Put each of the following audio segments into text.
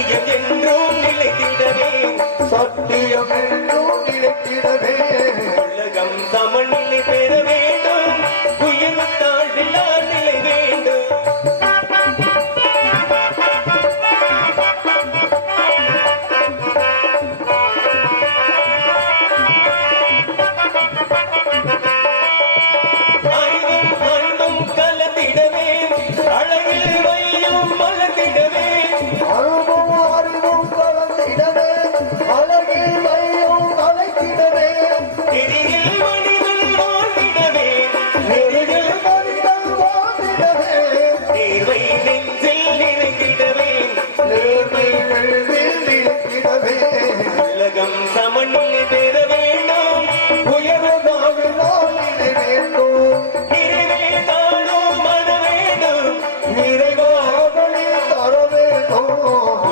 சத்தியம் என்றும் நிலைத்திடவே சத்தியம் என்றும் நிலைத்திடவே உலகம் சமநிலை பெற வேண்டும் உயர்வு தாழ்வில்லா நிலை வேண்டும் அன்பும் கலந்திடவே அழகில் வையும் மலர்ந்திடவே அன்பும் அறிவும் கலந்திடவே அழகில் வையும் அழைத்திடவே திரியில் மனிதன் வாழ்ந்திடவே நெருகில் மனிதன் வாழ்ந்திடவே நேர்வை நெஞ்சில் நிறைந்திடவே நேர்மை நெஞ்சில் நிற்கிடவே உலகம் சமநிலை பெற வேண்டும் உயர்வு நாவினால் நிலை வேண்டும் நிறைவே தாழும் மன வேண்டும் நிறைவாகவே தர வேண்டும்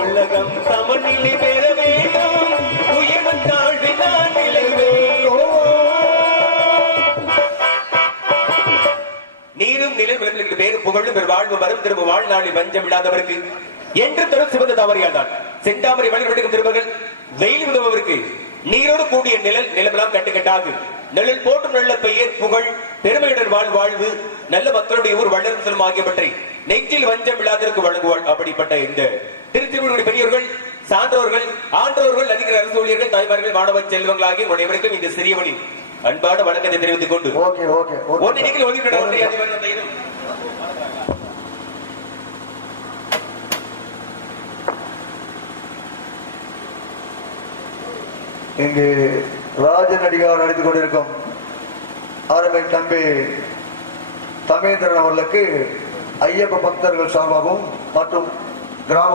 உலகம் சமநிலை பெற வேண்டும் உயர்வு தாழ்வில்லா நிலை வேண்டும் நீரும் நிலை விளங்களுக்கு பேரும் புகழும் பெரு வாழ்வு வரும் திரும்ப வாழ்நாளில் வஞ்சம் இல்லாதவருக்கு என்று தரும் சிவந்த தாமரையால் தான் செந்தாமரை வழிபடுக்கும் திருமகள் வெயில் விடுபவருக்கு நீரோடு கூடிய நிழல் நிலமெல்லாம் கட்டுக்கட்டாகு நிழல் போட்டும் நல்ல பெயர் புகழ் பெருமையுடன் வாழ்வு நல்ல மக்களுடைய ஊர் வளரும் செல்வம் ஆகியவற்றை நெஞ்சில் வஞ்சம் இல்லாததற்கு வழங்குவாள். அப்படிப்பட்ட இந்த திருச்சிறுவர்களுடைய பெரியவர்கள் சான்றோர்கள் ஆன்றோர்கள் அதிகார அரசு ஊழியர்கள் தாய்மார்கள் மாணவ செல்வங்கள் ஆகிய உடையவருக்கும் இந்த சிறியவனின் அன்பான வணக்கத்தை தெரிவித்துக் கொண்டு இங்கு ராஜன் அடிகார் நடித்துக் கொண்டிருக்கும் அருமை தம்பி தமிழ் அவர்களுக்கு ஐயப்ப பக்தர்கள் சார்பாகவும் மற்றும் கிராம